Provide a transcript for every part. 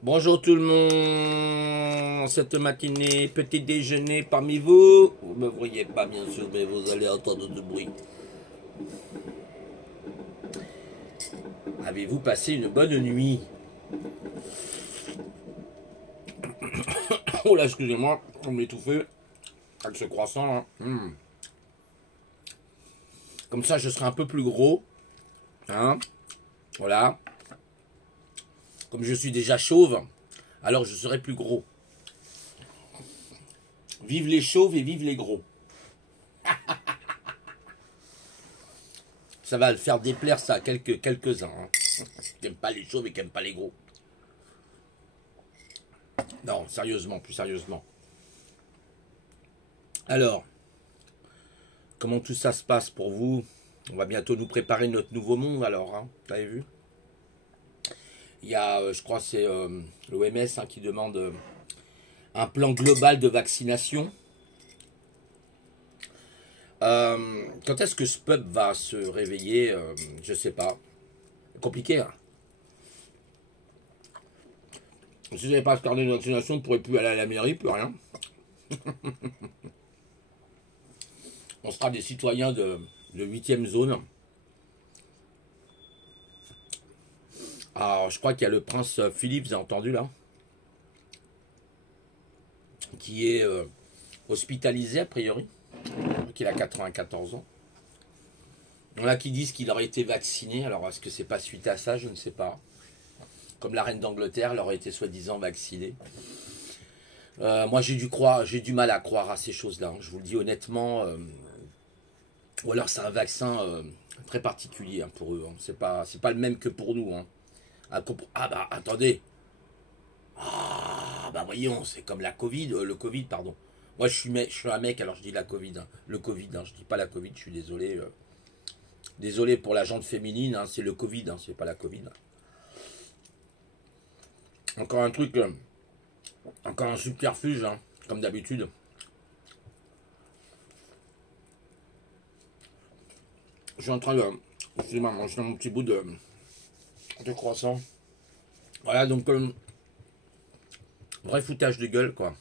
Bonjour tout le monde, cette matinée, petit déjeuner parmi vous. Vous ne me voyez pas bien sûr, mais vous allez entendre du bruit. Avez-vous passé une bonne nuit? Oh là, excusez-moi, on m'étouffer avec ce croissant là. Comme ça, je serai un peu plus gros. Hein, voilà. Comme je suis déjà chauve, alors je serai plus gros. Vive les chauves et vive les gros. Ça va le faire déplaire ça à quelques-uns. Hein. Qui n'aiment pas les chauves et qui n'aiment pas les gros. Non, sérieusement, plus sérieusement. Alors, comment tout ça se passe pour vous? On va bientôt nous préparer notre nouveau monde alors, hein, vous avez vu? Il y a, je crois, c'est l'OMS qui demande un plan global de vaccination. Quand est-ce que ce peuple va se réveiller? Je sais pas. Compliqué, hein? Si vous n'avez pas ce carnet de vaccination, vous ne pourrez plus aller à la mairie, plus rien. On sera des citoyens de 8e zone. Alors, je crois qu'il y a le prince Philippe, vous avez entendu là, qui est hospitalisé a priori, qu'il a 94 ans. Il y en a qui disent qu'il aurait été vacciné, alors est-ce que c'est pas suite à ça, je ne sais pas. Comme la reine d'Angleterre, elle aurait été soi-disant vaccinée. Moi j'ai du mal à croire à ces choses-là, hein, je vous le dis honnêtement. Ou alors c'est un vaccin très particulier hein, pour eux, hein. C'est pas le même que pour nous. Hein. Ah bah attendez. Ah bah voyons, c'est comme la Covid, le Covid, pardon. Moi je suis un mec, alors je dis la Covid. Hein. Le Covid, hein, je dis pas la Covid, je suis désolé. Désolé pour la jante féminine, hein, c'est le Covid, hein, c'est pas la Covid. Encore un truc, encore un subterfuge, hein, comme d'habitude. Je suis en train de, excusez-moi, manger mon petit bout de croissant. Voilà, donc, vrai foutage de gueule, quoi.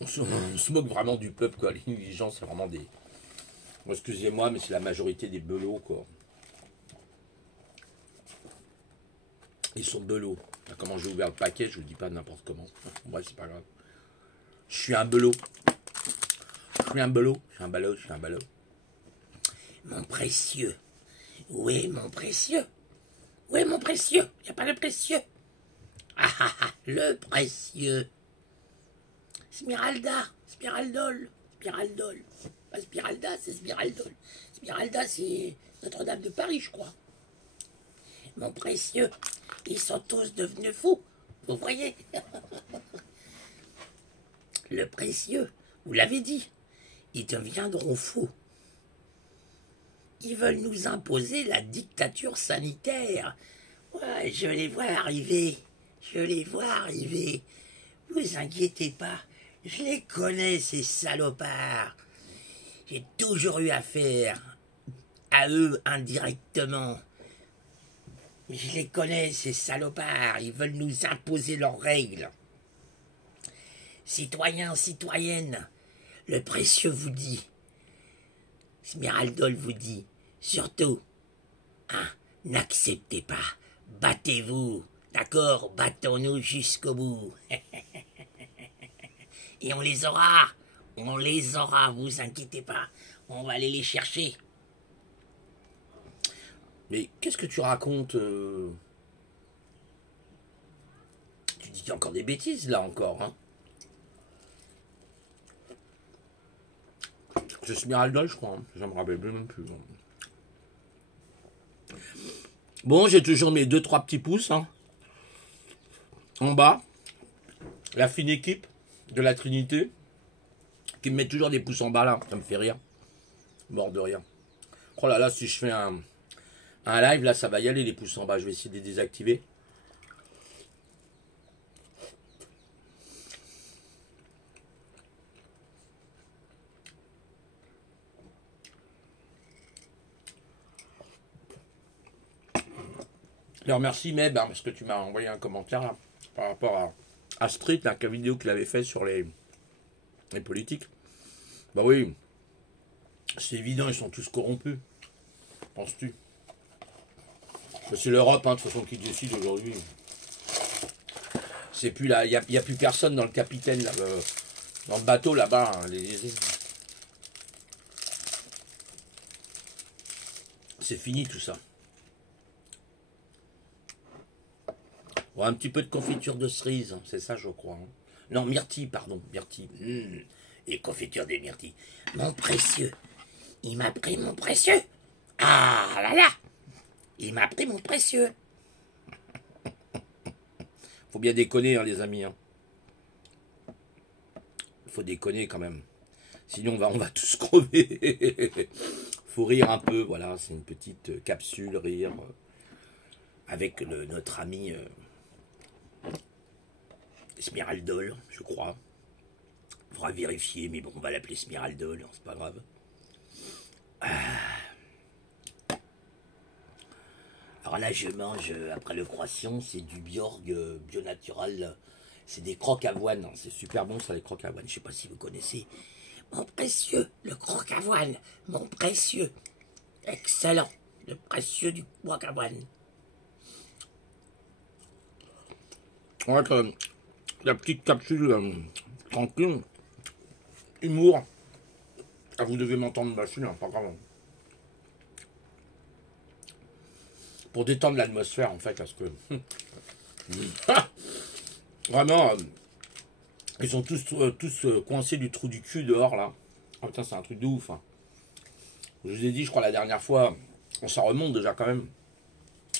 On se moque vraiment du peuple, quoi. Les gens, c'est vraiment des... Bon, excusez-moi, mais c'est la majorité des belots, quoi. Ils sont belots. Comment j'ai ouvert le paquet, je vous le dis pas n'importe comment. Bref, c'est pas grave. Je suis un belot. Je suis un belot. Je suis un ballot, je suis un ballot. Mon précieux. Oui, mon précieux. Oui, mon précieux. Il n'y a pas de précieux. Ah ah ah, le précieux. Smiralda. Spiraldol. Spiraldol. Pas Spiralda, c'est Spiraldol. Spiralda, c'est Notre-Dame de Paris, je crois. Mon précieux. Ils sont tous devenus fous. Vous voyez? Le précieux. Vous l'avez dit. Ils deviendront fous. Ils veulent nous imposer la dictature sanitaire. Ouais, je les vois arriver. Je les vois arriver. Vous inquiétez pas. Je les connais, ces salopards. J'ai toujours eu affaire à eux indirectement. Mais je les connais, ces salopards. Ils veulent nous imposer leurs règles. Citoyens, citoyennes, le précieux vous dit. Smiraldol vous dit. Surtout, hein, n'acceptez pas. Battez-vous. D'accord? Battons-nous jusqu'au bout. Et on les aura. On les aura, vous inquiétez pas. On va aller les chercher. Mais qu'est-ce que tu racontes Tu dis encore des bêtises là encore, hein? C'est Smiraldol, je crois. Hein. Je me rappelle même plus. Bon, j'ai toujours mes 2-3 petits pouces. Hein. En bas, la fine équipe de la Trinité qui me met toujours des pouces en bas là. Ça me fait rire. Mort de rire. Oh là là, si je fais un live, là, ça va y aller les pouces en bas. Je vais essayer de les désactiver. Alors merci Meb, hein, parce que tu m'as envoyé un commentaire là, par rapport à Street, là, la vidéo qu'il avait fait sur les politiques. Bah oui, c'est évident, ils sont tous corrompus, penses-tu? C'est l'Europe, hein, de toute façon, qui décide aujourd'hui. C'est plus là, il n'y a plus personne dans le capitaine, là, dans le bateau là-bas. Hein, c'est fini tout ça. Bon, un petit peu de confiture de cerise, hein, c'est ça je crois. Hein. Non, myrtille, pardon, myrtille. Et confiture des myrtilles. Mon précieux, il m'a pris mon précieux. Ah là là, il m'a pris mon précieux. Faut bien déconner, hein, les amis. Hein. Faut déconner quand même. Sinon, on va tous crever. Faut rire un peu, voilà. C'est une petite capsule, rire. Avec notre ami Smiraldol, je crois. Faudra vérifier, mais bon, on va l'appeler Smiraldol, c'est pas grave. Alors là, je mange, après le croissant, c'est du Bjorg bio natural. C'est des croques avoine. C'est super bon, ça, les croques avoine. Je sais pas si vous connaissez. Mon précieux, le croque avoine. Mon précieux. Excellent. Le précieux du croque avoine. Ouais, la petite capsule tranquille. Humour. Ah, vous devez m'entendre machine, hein, pas grave. Pour détendre l'atmosphère, en fait, parce que... Vraiment, ils sont tous coincés du trou du cul dehors, là. Oh putain, c'est un truc de ouf. Hein. Je vous ai dit, je crois, la dernière fois, on s'en remonte déjà quand même.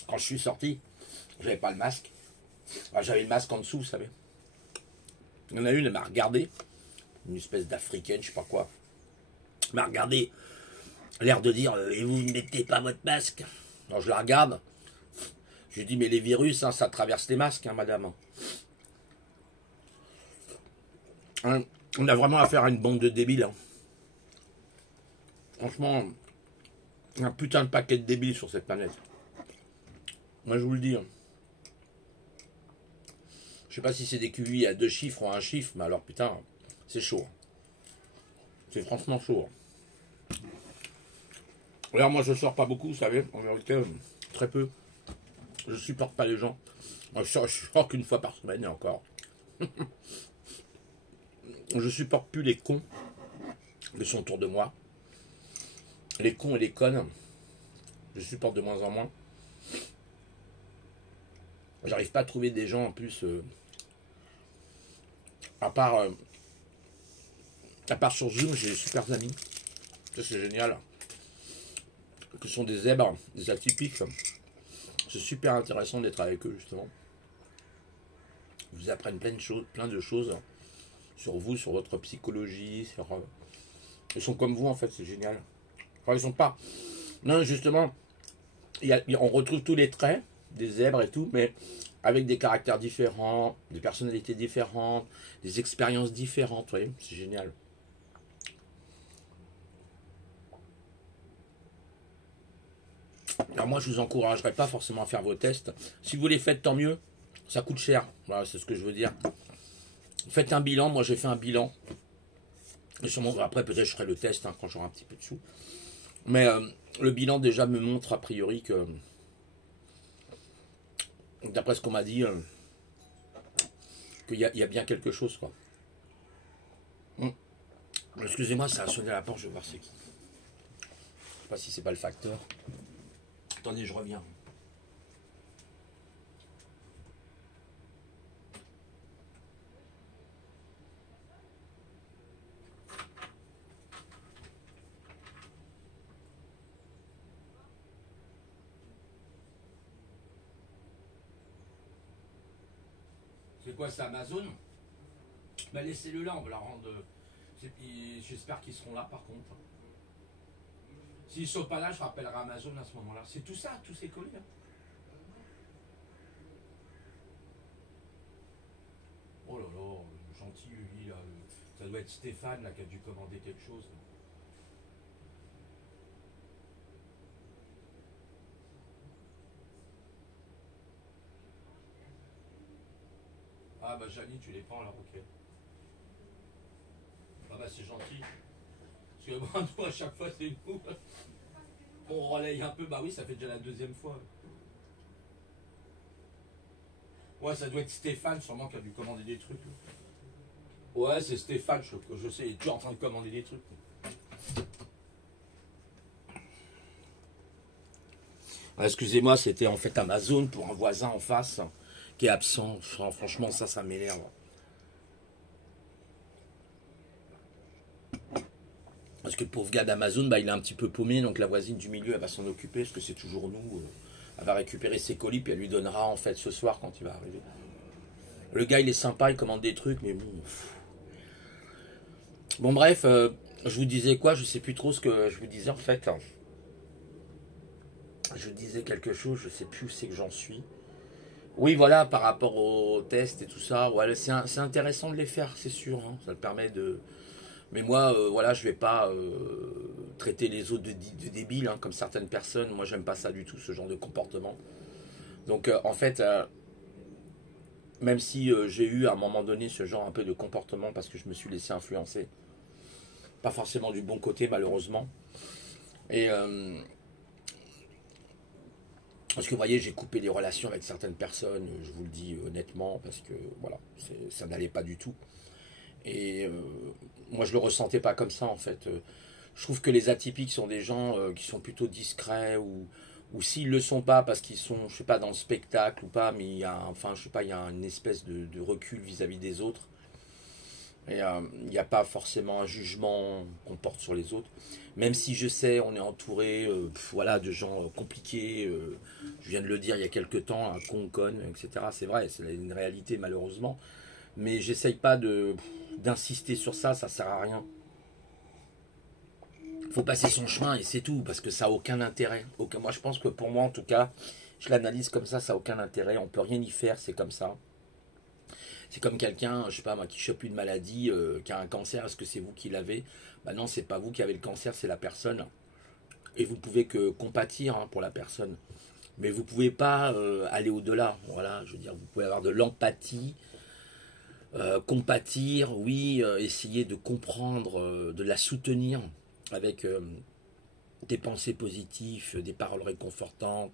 Quand je suis sorti, j'avais pas le masque. Enfin, j'avais le masque en dessous, vous savez. Il y en a une, elle m'a regardé. Une espèce d'africaine, je sais pas quoi. Elle m'a regardé, l'air de dire, et vous ne mettez pas votre masque? Alors je la regarde. Je lui dis, mais les virus, hein, ça traverse les masques, hein, madame. Hein, on a vraiment affaire à une bande de débiles. Hein. Franchement, un putain de paquet de débiles sur cette planète. Moi, je vous le dis. Hein. Je sais pas si c'est des QI à 2 chiffres ou à 1 chiffre, mais alors putain, c'est chaud. C'est franchement chaud. Alors moi, je sors pas beaucoup, vous savez. En vérité, très peu. Je supporte pas les gens. Moi, je sors qu'une fois par semaine et encore. Je supporte plus les cons qui sont autour de moi. Les cons et les connes, je supporte de moins en moins. J'arrive pas à trouver des gens en plus, à part sur Zoom, j'ai des super amis. Ça c'est génial. Que sont des zèbres, des atypiques. C'est super intéressant d'être avec eux justement. Ils vous apprennent plein de choses sur vous, sur votre psychologie, sur. Ils sont comme vous en fait, c'est génial. Enfin, ils sont pas. Non, justement, on retrouve tous les traits des zèbres et tout, mais avec des caractères différents, des personnalités différentes, des expériences différentes, vous voyez, c'est génial. Alors moi, je vous encouragerais pas forcément à faire vos tests. Si vous les faites, tant mieux. Ça coûte cher. Voilà, c'est ce que je veux dire. Faites un bilan. Moi, j'ai fait un bilan. Et sûrement, après, peut-être je ferai le test hein, quand j'aurai un petit peu de sous. Mais le bilan déjà me montre a priori que, d'après ce qu'on m'a dit, qu'il y a bien quelque chose, quoi. Excusez-moi, ça a sonné à la porte, je vais voir c'est qui. Je sais pas si c'est pas le facteur. Attendez, je reviens. C'est quoi, c'est Amazon? Bah laissez-le là, on va la rendre. J'espère qu'ils seront là par contre. S'ils ne sont pas là, je rappellerai Amazon à ce moment-là. C'est tout ça, tous ces colis. Hein. Oh là là, gentil lui là. Ça doit être Stéphane là qui a dû commander quelque chose. Là. Ah bah Janie, tu les prends alors, ok. Ah bah c'est gentil. Parce que bon, nous, à chaque fois, c'est nous. On relaye un peu, bah oui, ça fait déjà la deuxième fois. Ouais, ça doit être Stéphane, sûrement, qui a dû commander des trucs. Ouais, c'est Stéphane, je sais, il est toujours en train de commander des trucs. Ah, excusez-moi, c'était en fait Amazon pour un voisin en face qui est absent. Franchement, ça m'énerve. Parce que le pauvre gars d'Amazon, bah, il est un petit peu paumé, donc la voisine du milieu, elle va s'en occuper, parce que c'est toujours nous. Elle va récupérer ses colis, puis elle lui donnera en fait ce soir quand il va arriver. Le gars, il est sympa, il commande des trucs, mais bon. Bon, bref, je vous disais quoi? Je sais plus trop ce que je vous disais en fait. Je disais quelque chose, je sais plus où c'est que j'en suis. Oui, voilà, par rapport aux tests et tout ça, ouais, c'est intéressant de les faire, c'est sûr. Hein, ça permet de. Mais moi, voilà, je vais pas traiter les autres de débiles, hein, comme certaines personnes. Moi, j'aime pas ça du tout, ce genre de comportement. Donc, en fait, même si j'ai eu à un moment donné ce genre un peu de comportement parce que je me suis laissé influencer, pas forcément du bon côté, malheureusement. Et parce que vous voyez, j'ai coupé les relations avec certaines personnes, je vous le dis honnêtement, parce que voilà, ça n'allait pas du tout. Et moi, je le ressentais pas comme ça en fait. Je trouve que les atypiques sont des gens qui sont plutôt discrets ou s'ils le sont pas parce qu'ils sont, je sais pas, dans le spectacle ou pas, mais il y a, enfin, je sais pas, il y a une espèce de recul vis-à-vis des autres. Et il n'y a pas forcément un jugement qu'on porte sur les autres. Même si je sais, on est entouré voilà, de gens compliqués. Je viens de le dire il y a quelques temps, un con, etc. C'est vrai, c'est une réalité malheureusement. Mais j'essaye pas d'insister sur ça, ça sert à rien. Faut passer son chemin et c'est tout, parce que ça a aucun intérêt. Moi je pense que pour moi en tout cas, je l'analyse comme ça a aucun intérêt, on peut rien y faire, c'est comme ça. C'est comme quelqu'un, je sais pas moi, qui chope une maladie, qui a un cancer, est-ce que c'est vous qui l'avez? Bah non, c'est pas vous qui avez le cancer, c'est la personne. Et vous pouvez que compatir hein, pour la personne. Mais vous pouvez pas aller au-delà. Voilà, je veux dire, vous pouvez avoir de l'empathie, compatir, oui, essayer de comprendre, de la soutenir avec des pensées positives, des paroles réconfortantes,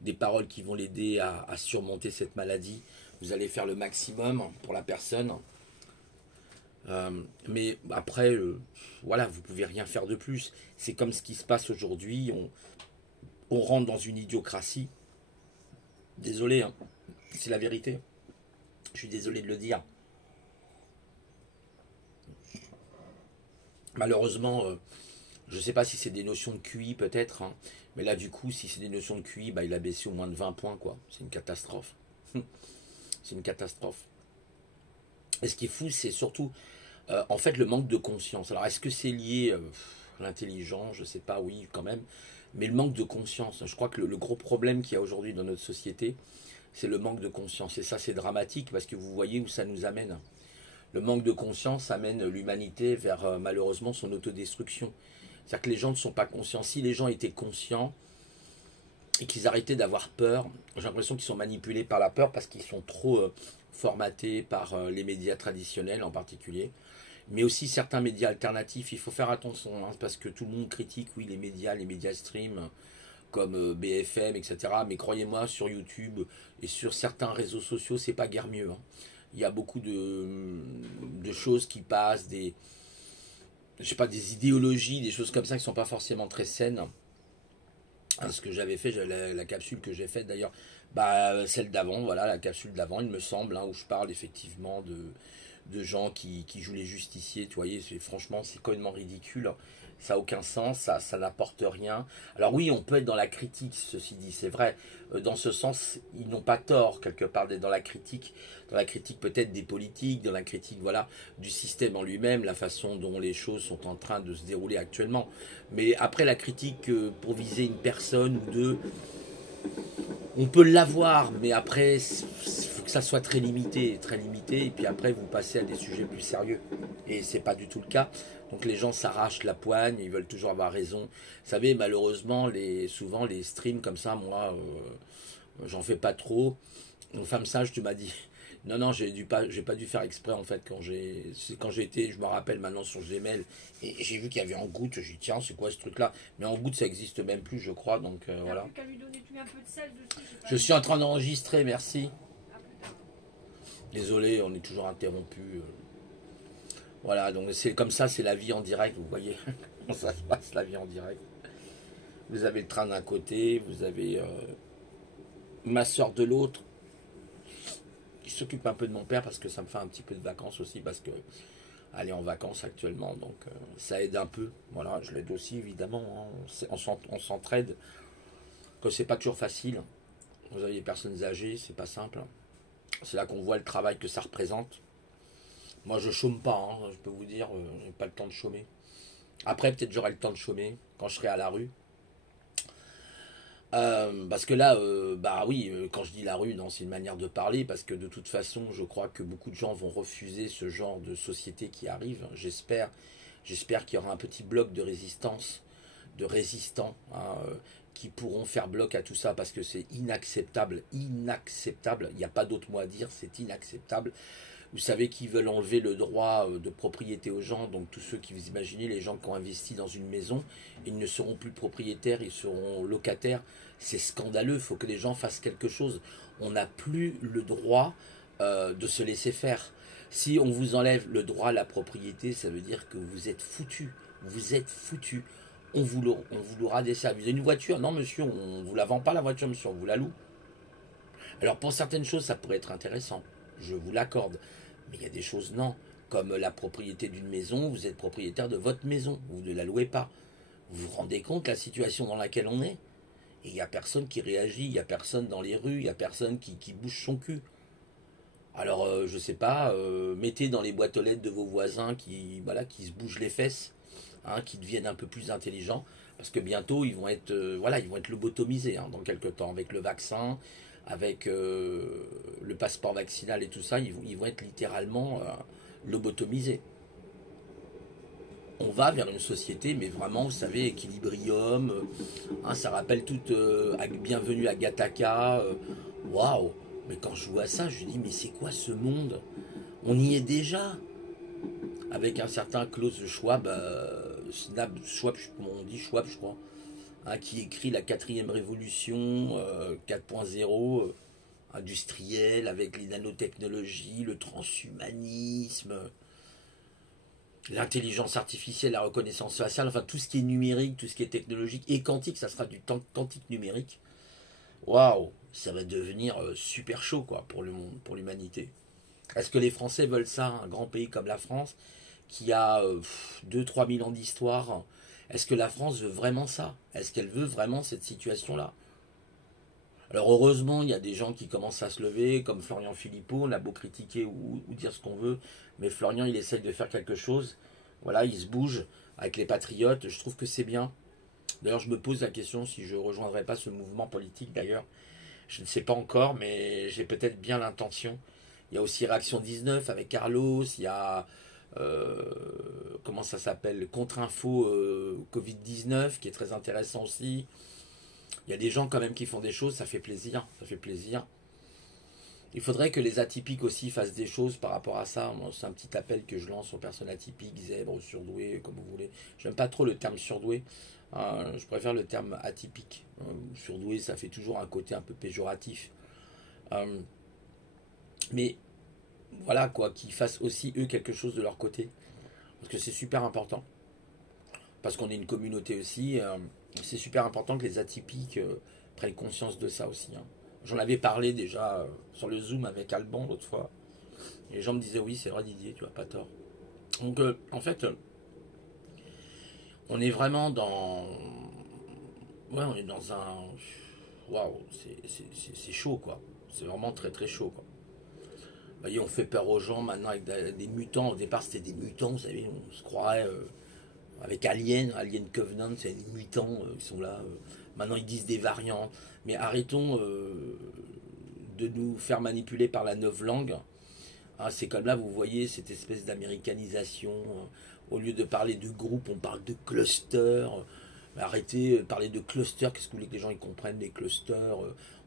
des paroles qui vont l'aider à surmonter cette maladie. Vous allez faire le maximum pour la personne. Mais après, voilà, vous pouvez rien faire de plus. C'est comme ce qui se passe aujourd'hui. On rentre dans une idiocratie. Désolé, hein, c'est la vérité. Je suis désolé de le dire. Malheureusement, je ne sais pas si c'est des notions de QI peut-être. Hein, mais là, du coup, si c'est des notions de QI, bah, il a baissé au moins de 20 points. Quoi. C'est une catastrophe. C'est une catastrophe. Et ce qui est fou, c'est surtout en fait le manque de conscience. Alors est-ce que c'est lié à l'intelligence? Je ne sais pas, oui quand même. Mais le manque de conscience, je crois que le gros problème qu'il y a aujourd'hui dans notre société, c'est le manque de conscience. Et ça c'est dramatique parce que vous voyez où ça nous amène. Le manque de conscience amène l'humanité vers malheureusement son autodestruction. C'est-à-dire que les gens ne sont pas conscients. Si les gens étaient conscients et qu'ils arrêtaient d'avoir peur, j'ai l'impression qu'ils sont manipulés par la peur parce qu'ils sont trop formatés par les médias traditionnels en particulier mais aussi certains médias alternatifs. Il faut faire attention, hein, parce que tout le monde critique, oui, les médias stream, comme BFM, etc. Mais croyez-moi, sur YouTube et sur certains réseaux sociaux, c'est pas guère mieux. Hein. Il y a beaucoup de choses qui passent, je sais pas, des idéologies, des choses comme ça qui sont pas forcément très saines. Hein, ce que j'avais fait, la capsule que j'ai faite d'ailleurs, bah, celle d'avant, voilà, la capsule d'avant, il me semble, hein, où je parle effectivement de gens qui jouent les justiciers, tu voyez, franchement c'est complètement ridicule, ça n'a aucun sens, ça n'apporte rien. Alors oui, on peut être dans la critique, ceci dit, c'est vrai, dans ce sens, ils n'ont pas tort quelque part d'être dans la critique peut-être des politiques, dans la critique voilà du système en lui-même, la façon dont les choses sont en train de se dérouler actuellement. Mais après la critique pour viser une personne ou deux, on peut l'avoir, mais après, il faut que ça soit très limité, et puis après, vous passez à des sujets plus sérieux. Et c'est pas du tout le cas. Donc les gens s'arrachent la poigne, ils veulent toujours avoir raison. Vous savez, malheureusement, souvent les streams comme ça, moi, j'en fais pas trop. Une femme sage, tu m'as dit, Non, non, j'ai pas dû faire exprès en fait quand j'ai été, je me rappelle maintenant sur Gmail et j'ai vu qu'il y avait en goutte, j'ai dit tiens c'est quoi ce truc là, mais en goutte ça existe même plus je crois donc voilà. Plus qu'à lui donner un peu de sel dessus. Je suis en train d'enregistrer, merci. Ah, plus tard. Désolé, on est toujours interrompu. Voilà, donc c'est comme ça, c'est la vie en direct, vous voyez comment ça se passe la vie en direct. Vous avez le train d'un côté, vous avez ma soeur de l'autre, qui s'occupe un peu de mon père parce que ça me fait un petit peu de vacances aussi parce que elle est en vacances actuellement, donc ça aide un peu. Voilà, je l'aide aussi évidemment, hein. On s'entraide, que c'est pas toujours facile. Vous avez des personnes âgées, c'est pas simple. C'est là qu'on voit le travail que ça représente. Moi je chôme pas, hein, je peux vous dire, j'ai pas le temps de chômer. Après peut-être j'aurai le temps de chômer quand je serai à la rue. Parce que là, bah oui, quand je dis la rue, non, c'est une manière de parler, parce que de toute façon, je crois que beaucoup de gens vont refuser ce genre de société qui arrive. J'espère qu'il y aura un petit bloc de résistance, de résistants, hein, qui pourront faire bloc à tout ça, parce que c'est inacceptable, inacceptable. Il n'y a pas d'autre mot à dire, c'est inacceptable. Vous savez qu'ils veulent enlever le droit de propriété aux gens, donc tous ceux qui vous imaginez, les gens qui ont investi dans une maison, ils ne seront plus propriétaires, ils seront locataires. C'est scandaleux, il faut que les gens fassent quelque chose. On n'a plus le droit de se laisser faire. Si on vous enlève le droit à la propriété, ça veut dire que vous êtes foutu. Vous êtes foutu. On vous louera des services. Vous avez une voiture? Non monsieur, on ne vous la vend pas la voiture monsieur, on vous la loue. Alors pour certaines choses, ça pourrait être intéressant, je vous l'accorde. Mais il y a des choses non, comme la propriété d'une maison, vous êtes propriétaire de votre maison, vous ne la louez pas. Vous vous rendez compte de la situation dans laquelle on est? Et il n'y a personne qui réagit, il n'y a personne dans les rues, il n'y a personne qui bouge son cul. Alors je sais pas, mettez dans les boîtes aux lettres de vos voisins voilà, qui se bougent les fesses, hein, qui deviennent un peu plus intelligents, parce que bientôt ils vont être, voilà, ils vont être lobotomisés hein, dans quelques temps, avec le vaccin, avec le passeport vaccinal et tout ça, ils vont être littéralement lobotomisés. On va vers une société, mais vraiment, vous savez, équilibrium, hein, ça rappelle toute Bienvenue à Gattaca, waouh, mais quand je vois ça, je dis, mais c'est quoi ce monde? On y est déjà, avec un certain Klaus Schwab, Schwab, comment on dit, Schwab, je crois, hein, qui écrit la quatrième révolution 4.0 industrielle avec les nanotechnologies, le transhumanisme, l'intelligence artificielle, la reconnaissance faciale, enfin tout ce qui est numérique, tout ce qui est technologique et quantique, ça sera du quantique numérique. Waouh, ça va devenir super chaud quoi pour le monde, pour l'humanité. Est-ce que les Français veulent ça, un grand pays comme la France, qui a 2-3 000 ans d'histoire? Est-ce que la France veut vraiment ça? Est-ce qu'elle veut vraiment cette situation-là? Alors heureusement, il y a des gens qui commencent à se lever, comme Florian Philippot, on a beau critiquer ou dire ce qu'on veut, mais Florian, il essaye de faire quelque chose. Voilà, il se bouge avec les patriotes, je trouve que c'est bien. D'ailleurs, je me pose la question si je ne rejoindrai pas ce mouvement politique, d'ailleurs. Je ne sais pas encore, mais j'ai peut-être bien l'intention. Il y a aussi Réaction 19 avec Carlos, il y a... comment ça s'appelle, Contre-info Covid-19 qui est très intéressant aussi. Il y a des gens quand même qui font des choses, ça fait plaisir, ça fait plaisir. Il faudrait que les atypiques aussi fassent des choses par rapport à ça. C'est un petit appel que je lance aux personnes atypiques, zèbres, surdouées, comme vous voulez. J'aime pas trop le terme surdoué, je préfère le terme atypique. Surdoué, ça fait toujours un côté un peu péjoratif. Mais voilà quoi, qu'ils fassent aussi eux quelque chose de leur côté. Parce que c'est super important. Parce qu'on est une communauté aussi. C'est super important que les atypiques prennent conscience de ça aussi. Hein. J'en avais parlé déjà sur le Zoom avec Alban l'autre fois. Et les gens me disaient oui, c'est vrai Didier, tu as pas tort. Donc en fait, on est vraiment dans... Ouais, on est dans un... Waouh, c'est chaud quoi. C'est vraiment très très chaud quoi. Vous voyez, on fait peur aux gens maintenant avec des mutants. Au départ, c'était des mutants, vous savez, on se croirait avec Alien Covenant, c'est des mutants qui sont là. Maintenant, ils disent des variants. Mais arrêtons de nous faire manipuler par la novlangue. Ah, c'est comme là, vous voyez, cette espèce d'américanisation. Au lieu de parler de groupe, on parle de cluster. Arrêtez de parler de cluster. Qu'est-ce que vous voulez que les gens ils comprennent, les clusters?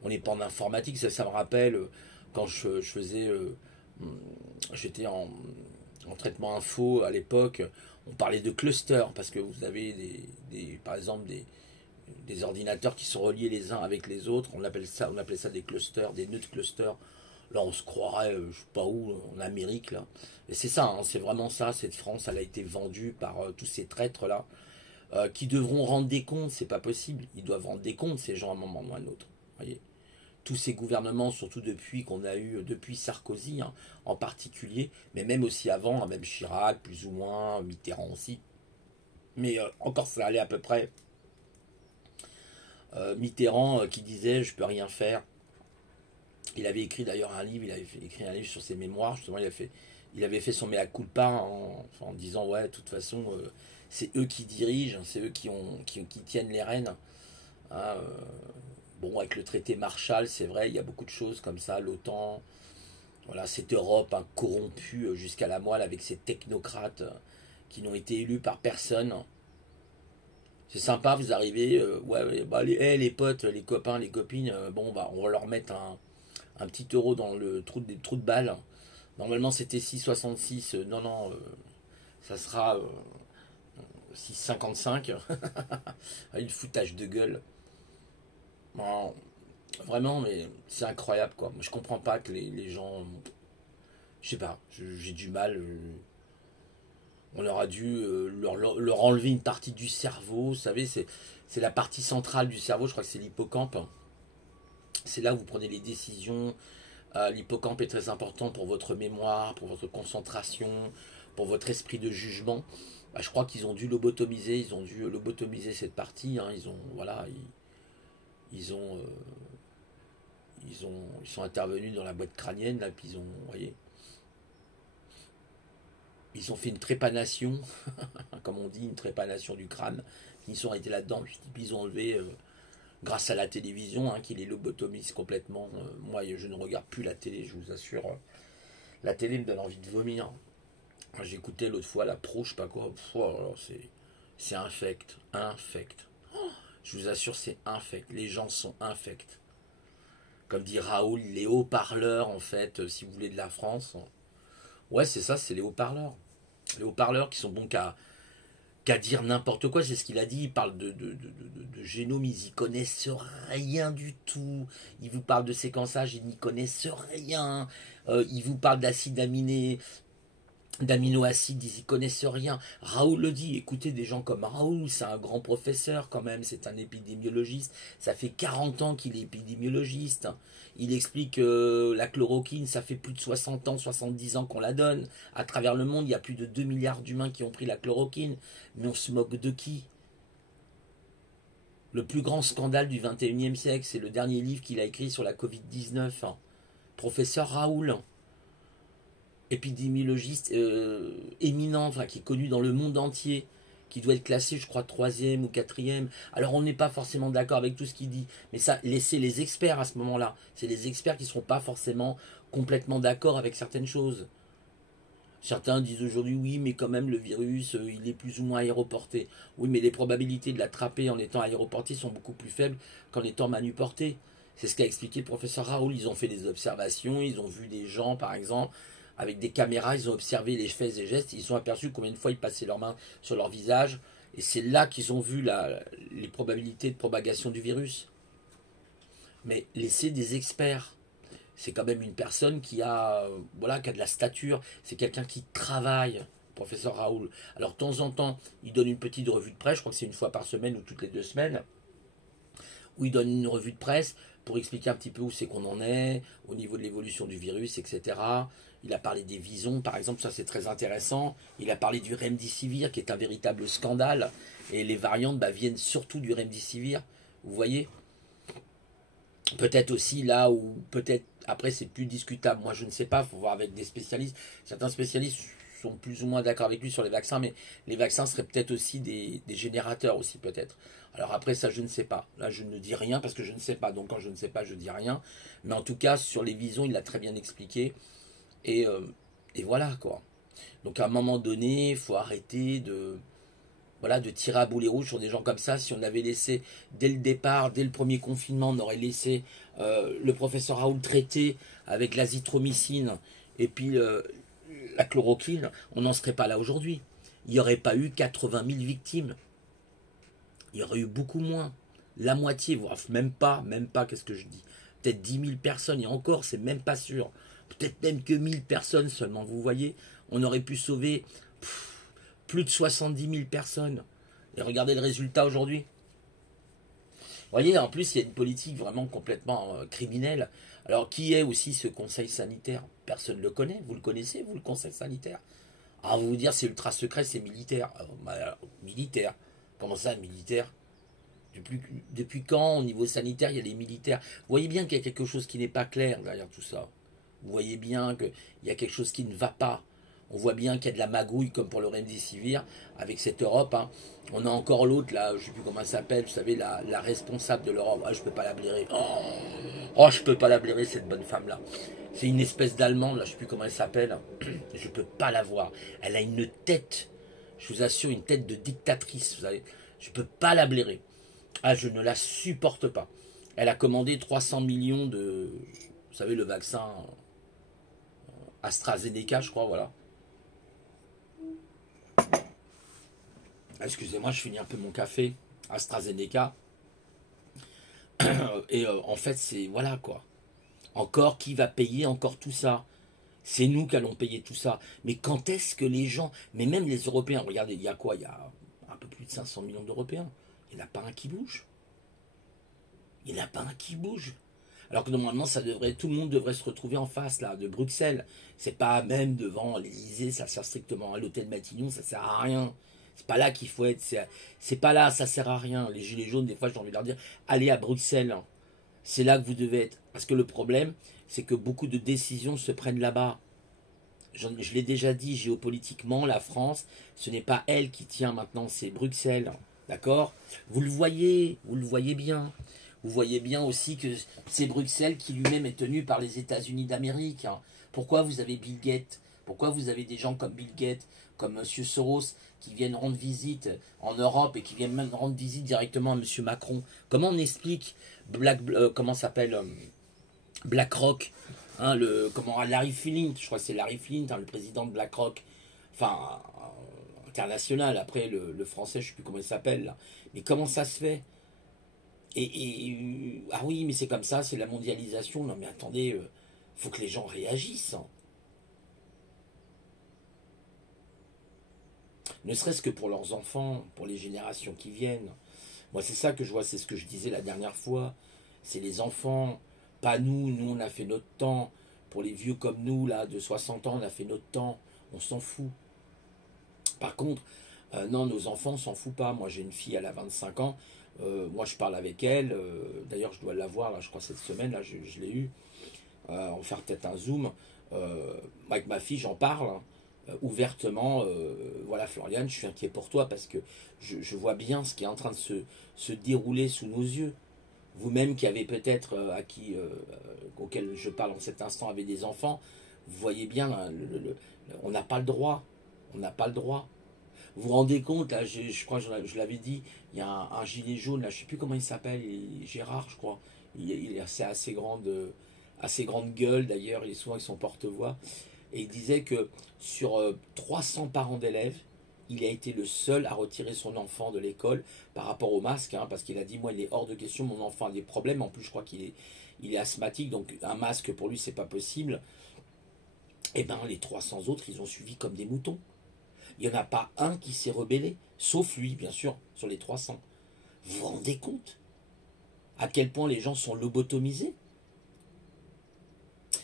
On n'est pas en informatique. Ça me rappelle quand je faisais j'étais en traitement info à l'époque, on parlait de cluster, parce que vous avez par exemple des ordinateurs qui sont reliés les uns avec les autres, on appelait ça des clusters, des nœuds de clusters. Là, on se croirait, je sais pas où, en Amérique, là. Et c'est ça, hein, c'est vraiment ça, cette France, elle a été vendue par tous ces traîtres-là, qui devront rendre des comptes, c'est pas possible. Ils doivent rendre des comptes, ces gens, à un moment ou à un autre. Voyez. Tous ces gouvernements, surtout depuis qu'on a eu, depuis Sarkozy, hein, en particulier, mais même aussi avant, hein, même Chirac, plus ou moins, Mitterrand aussi. Mais encore, ça allait à peu près. Mitterrand qui disait, je peux rien faire. Il avait écrit d'ailleurs un livre, écrit un livre sur ses mémoires, justement, il avait fait son mea culpa en disant, ouais, de toute façon, c'est eux qui dirigent, c'est eux qui tiennent les rênes. Hein, bon, avec le traité Marshall, c'est vrai, il y a beaucoup de choses comme ça, l'OTAN, voilà, cette Europe hein, corrompue jusqu'à la moelle avec ces technocrates qui n'ont été élus par personne. C'est sympa, vous arrivez, ouais, bah, les potes, les copains, les copines, bon, bah, on va leur mettre un petit euro dans le trou de balle. Normalement, c'était 6,66. Non, non, ça sera 6,55. Une foutage de gueule. Non, vraiment, mais c'est incroyable, quoi. Moi, je comprends pas que les gens... Je sais pas, j'ai du mal. On leur a dû leur enlever une partie du cerveau. Vous savez, c'est la partie centrale du cerveau. Je crois que c'est l'hippocampe. C'est là où vous prenez les décisions. L'hippocampe est très important pour votre mémoire, pour votre concentration, pour votre esprit de jugement. Bah, je crois qu'ils ont dû lobotomiser. Ils ont dû lobotomiser cette partie. Hein. Ils ont, voilà, ils sont intervenus dans la boîte crânienne là, puis ils ont, vous voyez, ils ont fait une trépanation, comme on dit, une trépanation du crâne. Ils sont arrêtés là-dedans, puis ils ont enlevé, grâce à la télévision, hein, qui les lobotomise complètement. Moi, je ne regarde plus la télé, je vous assure. La télé me donne envie de vomir. J'écoutais l'autre fois la pro, je sais pas quoi. C'est infect, infect. Je vous assure, c'est infect. Les gens sont infects. Comme dit Raoul, les haut-parleurs, en fait, si vous voulez, de la France. Ouais, c'est ça, c'est les haut-parleurs. Les haut-parleurs qui sont bons qu'à dire n'importe quoi, c'est ce qu'il a dit. Il parle de génome, ils y connaissent rien du tout. Il vous parle de séquençage, ils n'y connaissent rien. Il vous parle d'acide aminé, d'aminoacides, ils y connaissent rien. Raoul le dit, écoutez, des gens comme Raoul, c'est un grand professeur quand même, c'est un épidémiologiste, ça fait 40 ans qu'il est épidémiologiste. Il explique que la chloroquine, ça fait plus de 60 ans, 70 ans qu'on la donne. À travers le monde, il y a plus de 2 milliards d'humains qui ont pris la chloroquine. Mais on se moque de qui? Le plus grand scandale du 21e siècle, c'est le dernier livre qu'il a écrit sur la Covid-19. Hein. Professeur Raoul, épidémiologiste éminent, enfin, qui est connu dans le monde entier, qui doit être classé, je crois, 3e ou 4e. Alors on n'est pas forcément d'accord avec tout ce qu'il dit, mais ça, laissez les experts à ce moment-là. C'est les experts qui ne seront pas forcément complètement d'accord avec certaines choses. Certains disent aujourd'hui oui, mais quand même le virus, il est plus ou moins aéroporté. Oui, mais les probabilités de l'attraper en étant aéroporté sont beaucoup plus faibles qu'en étant manuporté. C'est ce qu'a expliqué le professeur Raoul. Ils ont fait des observations, ils ont vu des gens, par exemple, avec des caméras, ils ont observé les faits et gestes, ils ont aperçu combien de fois ils passaient leurs mains sur leur visage, et c'est là qu'ils ont vu les probabilités de propagation du virus. Mais laissez des experts. C'est quand même une personne qui a, voilà, qui a de la stature, c'est quelqu'un qui travaille, professeur Raoul. Alors de temps en temps, il donne une petite revue de presse, je crois que c'est une fois par semaine ou toutes les 2 semaines, où il donne une revue de presse pour expliquer un petit peu où c'est qu'on en est, au niveau de l'évolution du virus, etc. Il a parlé des visons, par exemple, ça c'est très intéressant. Il a parlé du Remdesivir, qui est un véritable scandale. Et les variantes viennent surtout du Remdesivir, vous voyez. Peut-être aussi là où, peut-être, après c'est plus discutable, moi je ne sais pas, il faut voir avec des spécialistes. Certains spécialistes sont plus ou moins d'accord avec lui sur les vaccins, mais les vaccins seraient peut-être aussi des générateurs aussi peut-être. Alors après ça je ne sais pas, là je ne dis rien parce que je ne sais pas, donc quand je ne sais pas je dis rien, mais en tout cas sur les visons il l'a très bien expliqué, et voilà quoi. Donc à un moment donné il faut arrêter voilà, de tirer à boulet rouge sur des gens comme ça. Si on avait laissé dès le départ, dès le premier confinement, on aurait laissé le professeur Raoul traiter avec l'azithromycine Et puis la chloroquine, on n'en serait pas là aujourd'hui. Il n'y aurait pas eu 80 000 victimes. Il y aurait eu beaucoup moins. La moitié, voire même pas, qu'est-ce que je dis? Peut-être 10 000 personnes, et encore, c'est même pas sûr. Peut-être même que 1000 personnes seulement, vous voyez. On aurait pu sauver plus de 70 000 personnes. Et regardez le résultat aujourd'hui. Vous voyez, en plus, il y a une politique vraiment complètement criminelle. Alors, qui est aussi ce conseil sanitaire? Personne ne le connaît. Vous le connaissez, vous, le conseil sanitaire? Ah, vous dire, c'est ultra secret, c'est militaire. Militaire. Comment ça, militaire? Depuis quand, au niveau sanitaire, il y a des militaires? Vous voyez bien qu'il y a quelque chose qui n'est pas clair derrière tout ça. Vous voyez bien qu'il y a quelque chose qui ne va pas. On voit bien qu'il y a de la magouille, comme pour le Remdesivir, avec cette Europe. Hein. On a encore l'autre, là, je ne sais plus comment elle s'appelle, vous savez, la responsable de l'Europe. Ah, je ne peux pas la blairer. Oh, je ne peux pas la blairer, cette bonne femme-là. C'est une espèce d'Allemande, là, je ne sais plus comment elle s'appelle. Je ne peux pas la voir. Elle a une tête, je vous assure, une tête de dictatrice. Vous savez. Je ne peux pas la blairer. Ah, je ne la supporte pas. Elle a commandé 300 millions de... Vous savez, le vaccin AstraZeneca, je crois, voilà. Excusez-moi, je finis un peu mon café. AstraZeneca. Et en fait, c'est... Voilà, quoi. Encore, qui va payer encore tout ça? C'est nous qui allons payer tout ça. Mais quand est-ce que les gens... Mais même les Européens, regardez, il y a quoi? Il y a un peu plus de 500 millions d'Européens. Il n'y en a pas un qui bouge. Il n'y en a pas un qui bouge. Alors que normalement, tout le monde devrait se retrouver en face là, de Bruxelles. C'est pas même devant l'Élysée, ça sert strictement à l'hôtel Matignon, ça sert à rien. C'est pas là qu'il faut être. C'est pas là, ça sert à rien. Les gilets jaunes, des fois, j'ai envie de leur dire, allez à Bruxelles. C'est là que vous devez être. Parce que le problème, c'est que beaucoup de décisions se prennent là-bas. Je l'ai déjà dit, géopolitiquement, la France, ce n'est pas elle qui tient maintenant, c'est Bruxelles. D'accord? Vous le voyez bien. Vous voyez bien aussi que c'est Bruxelles qui lui-même est tenu par les États-Unis d'Amérique. Pourquoi vous avez Bill Gates? Pourquoi vous avez des gens comme Bill Gates, comme M. Soros, qui viennent rendre visite en Europe et qui viennent même rendre visite directement à M. Macron? Comment on explique comment s'appelle BlackRock, hein, Larry Flint, je crois que c'est Larry Flint, hein, le président de BlackRock, enfin international, après le français, je ne sais plus comment il s'appelle, là. Mais comment ça se fait? Ah oui, mais c'est comme ça, c'est la mondialisation. Non mais attendez, faut que les gens réagissent. Hein. Ne serait-ce que pour leurs enfants, pour les générations qui viennent. Moi c'est ça que je vois, c'est ce que je disais la dernière fois. C'est les enfants, pas nous. Nous on a fait notre temps. Pour les vieux comme nous, là, de 60 ans, on a fait notre temps. On s'en fout. Par contre, non, nos enfants, on s'en fout pas. Moi j'ai une fille, elle a 25 ans. Moi je parle avec elle, d'ailleurs je dois la voir là, je crois cette semaine, là je l'ai eu, on va faire peut-être un zoom, avec ma fille j'en parle, hein, ouvertement, voilà Floriane, je suis inquiet pour toi parce que je vois bien ce qui est en train de se dérouler sous nos yeux. Vous-même qui avez peut-être, auquel je parle en cet instant, avez des enfants, vous voyez bien, là, on n'a pas le droit, on n'a pas le droit. Vous vous rendez compte, là, je crois que je l'avais dit, il y a un gilet jaune, là, je ne sais plus comment il s'appelle, Gérard, je crois. Il a assez grande gueule, d'ailleurs, il est souvent avec son porte-voix. Et il disait que sur 300 parents d'élèves, il a été le seul à retirer son enfant de l'école par rapport au masque, hein, parce qu'il a dit, moi, il est hors de question, mon enfant a des problèmes. En plus, je crois qu'il est asthmatique, donc un masque, pour lui, c'est pas possible. Et bien, les 300 autres, ils ont suivi comme des moutons. Il n'y en a pas un qui s'est rebellé, sauf lui, bien sûr, sur les 300. Vous vous rendez compte à quel point les gens sont lobotomisés?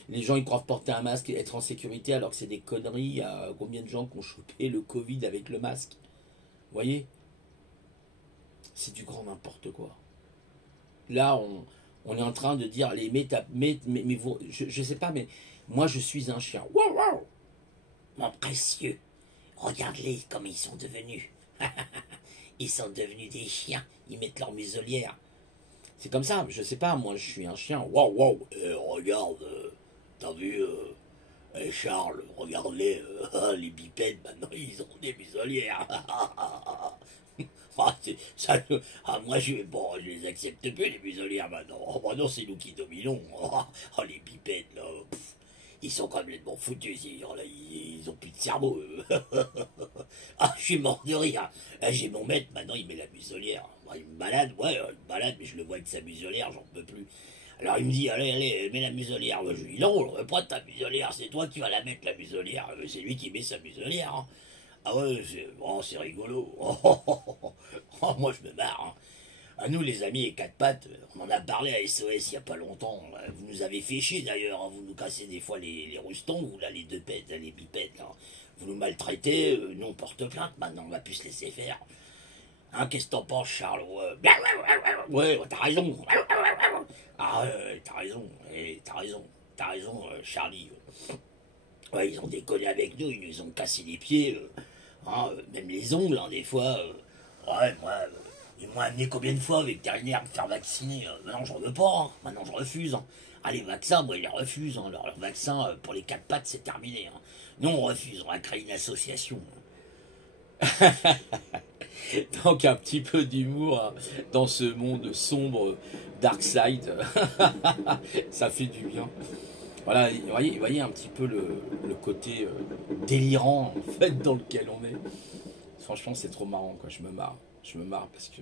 Les gens, ils croient porter un masque et être en sécurité alors que c'est des conneries. Il y a combien de gens qui ont chopé le Covid avec le masque? Vous voyez? C'est du grand n'importe quoi. Là, on est en train de dire, allez, je sais pas, mais moi, je suis un chien. Waouh, waouh! Mon précieux! Regarde-les comme ils sont devenus. Ils sont devenus des chiens. Ils mettent leur muselière. C'est comme ça. Je sais pas. Moi, je suis un chien. Waouh, waouh. Regarde. T'as vu Charles, regarde-les. Les bipèdes, maintenant, ils ont des muselières. Moi, je les accepte peu, les muselières, maintenant. Oh, maintenant, c'est nous qui dominons. Oh, les bipèdes, là. Ils sont complètement foutus, ces gens-là, ils ont plus de cerveau. Ah, je suis mort de rire. Ah, j'ai mon maître, maintenant il met la muselière. Bon, il me balade, ouais, il me balade, mais je le vois avec sa muselière, j'en peux plus. Alors il me dit, allez, allez, mets la muselière. Moi, je lui dis, non, je veux pas ta muselière, c'est toi qui vas la mettre, la muselière. C'est lui qui met sa muselière. Hein. Ah ouais, c'est rigolo. Oh, moi, je me marre. Hein. À nous, les amis et quatre pattes, on en a parlé à SOS il n'y a pas longtemps. Vous nous avez fait chier d'ailleurs, hein. Vous nous cassez des fois les rustons, vous là, les deux pètes, les bipèdes. Là. Vous nous maltraitez, nous on porte plainte, maintenant on va plus se laisser faire. Hein, qu'est-ce que t'en penses, Charles? Ouais, t'as raison. Ah ouais, t'as raison, t'as raison, Charlie. Ouais, ils ont déconné avec nous, ils nous ont cassé les pieds, hein, même les ongles, hein, des fois. Ouais, moi, ils m'ont amené combien de fois vétérinaire me faire vacciner. Maintenant, j'en veux pas, hein. Maintenant, je refuse. Hein. Ah, les vaccins, moi, ils les refusent. Hein. Leur vaccin pour les quatre pattes, c'est terminé. Hein. Nous, on refuse, on va créer une association. Donc un petit peu d'humour hein, dans ce monde sombre, dark side, ça fait du bien. Voilà, voyez un petit peu le côté délirant en fait dans lequel on est. Franchement, c'est trop marrant, quoi. Je me marre parce que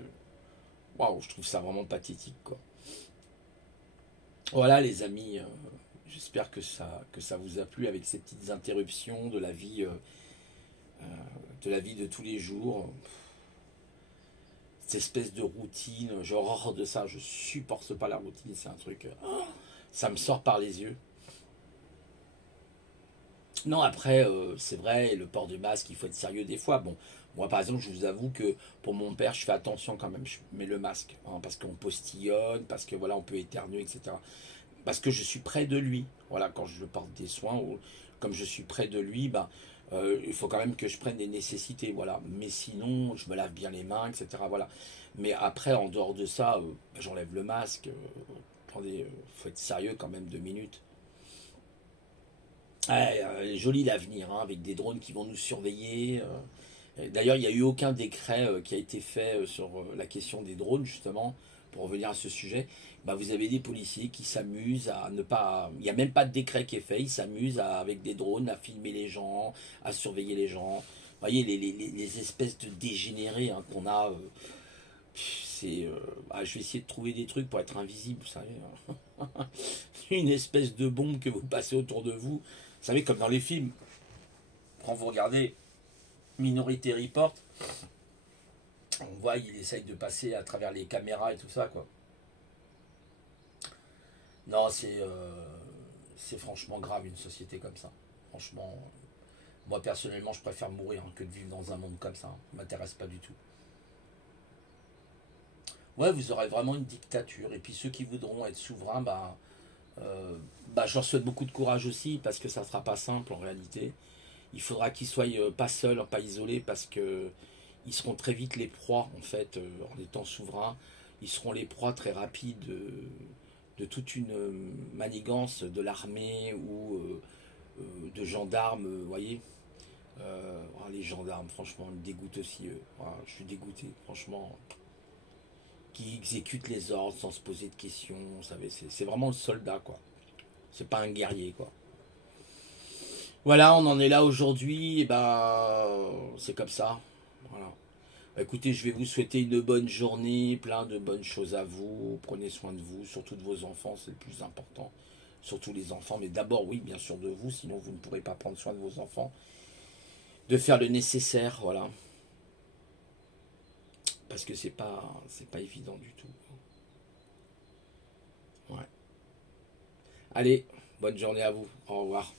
waouh, je trouve ça vraiment pathétique, quoi. Voilà, les amis, j'espère que ça vous a plu avec ces petites interruptions de la vie de tous les jours. Cette espèce de routine, j'ai horreur de ça, je supporte pas la routine, c'est un truc, ça me sort par les yeux. Non, après, c'est vrai, le port du masque, il faut être sérieux des fois. Bon, moi par exemple, je vous avoue que pour mon père, je fais attention quand même, je mets le masque, hein, parce qu'on postillonne, parce que voilà, on peut éternuer, etc. Parce que je suis près de lui, voilà, quand je porte des soins, ou comme je suis près de lui, ben, il faut quand même que je prenne des nécessités, voilà. Mais sinon, je me lave bien les mains, etc. Voilà. Mais après, en dehors de ça, j'enlève le masque. Attendez, faut être sérieux quand même 2 minutes. Ouais, joli l'avenir, hein, avec des drones qui vont nous surveiller. D'ailleurs, il n'y a eu aucun décret qui a été fait sur la question des drones, justement, pour revenir à ce sujet. Bah, vous avez des policiers qui s'amusent à ne pas... Il n'y a même pas de décret qui est fait, ils s'amusent avec des drones à filmer les gens, à surveiller les gens. Vous voyez, les espèces de dégénérés hein, qu'on a... je vais essayer de trouver des trucs pour être invisible, vous savez. Une espèce de bombe que vous passez autour de vous. Vous savez, comme dans les films, quand vous regardez Minority Report, on voit, il essaye de passer à travers les caméras et tout ça, quoi. Non, c'est franchement grave une société comme ça. Franchement, moi personnellement, je préfère mourir hein, que de vivre dans un monde comme ça. Ça m'intéresse pas du tout. Ouais, vous aurez vraiment une dictature. Et puis ceux qui voudront être souverains, je leur souhaite beaucoup de courage aussi, parce que ça ne sera pas simple en réalité. Il faudra qu'ils soient pas seuls, pas isolés, parce que ils seront très vite les proies, en fait, en étant souverains. Ils seront les proies très rapides de toute une manigance de l'armée ou de gendarmes, vous voyez. Les gendarmes, franchement, ils me dégoûtent aussi. Voilà, je suis dégoûté, franchement. Qui exécutent les ordres sans se poser de questions, vous savez, c'est vraiment le soldat, quoi. C'est pas un guerrier, quoi. Voilà, on en est là aujourd'hui, et c'est comme ça. Voilà. Écoutez, je vais vous souhaiter une bonne journée, plein de bonnes choses à vous. Prenez soin de vous, surtout de vos enfants, c'est le plus important. Surtout les enfants, mais d'abord, oui, bien sûr de vous, sinon vous ne pourrez pas prendre soin de vos enfants. De faire le nécessaire, voilà. Parce que c'est pas évident du tout. Ouais. Allez, bonne journée à vous. Au revoir.